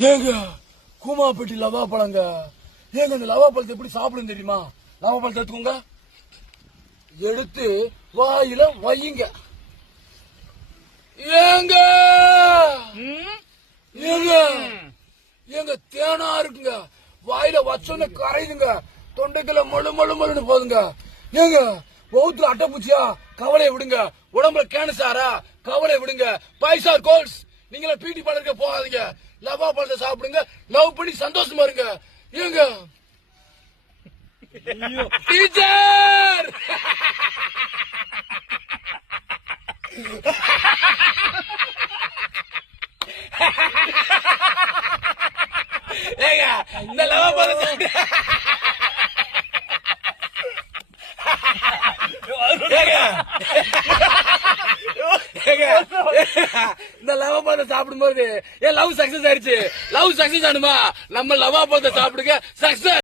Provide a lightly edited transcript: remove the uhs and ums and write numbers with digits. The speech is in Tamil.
ஏங்க கூமாப்பட்டி லவா பழங்க. ஏங்க இந்த லவா பழத்தை எப்படி சாப்பிடும் தெரியுமா? லவா பழத்தை எடுத்துக்கோங்க, எடுத்து வாயில வையுங்க. ஏங்க ஏங்க ஏங்க தேனா இருக்குங்க, வாயில வச்சோன்னு கரையுதுங்க, தொண்டைக்குள்ள மொழு மொழு மொழுன்னு போதுங்க. ஏங்க பௌத்துல அட்டைப்பூச்சியா? கவலையை விடுங்க. உடம்புல கேன்சரா? கவலை விடுங்க. பைசார் கோல்ஸ், நீங்கள பிடி பழக்க போகாதீங்க. லவா பழத்தை சாப்பிடுங்க, லவ் பண்ணி சந்தோஷமா இருங்க. ஏங்க டீச்சர் ஏங்க இந்த லவா பழத்தை இந்த லவா பழத்தை சாப்பிடும் போது என் லவ் சக்சஸ் ஆயிடுச்சு. லவ் சக்சஸ் ஆனுமா? நம்ம லவா பழத்தை சாப்பிடுங்க, சக்சஸ்.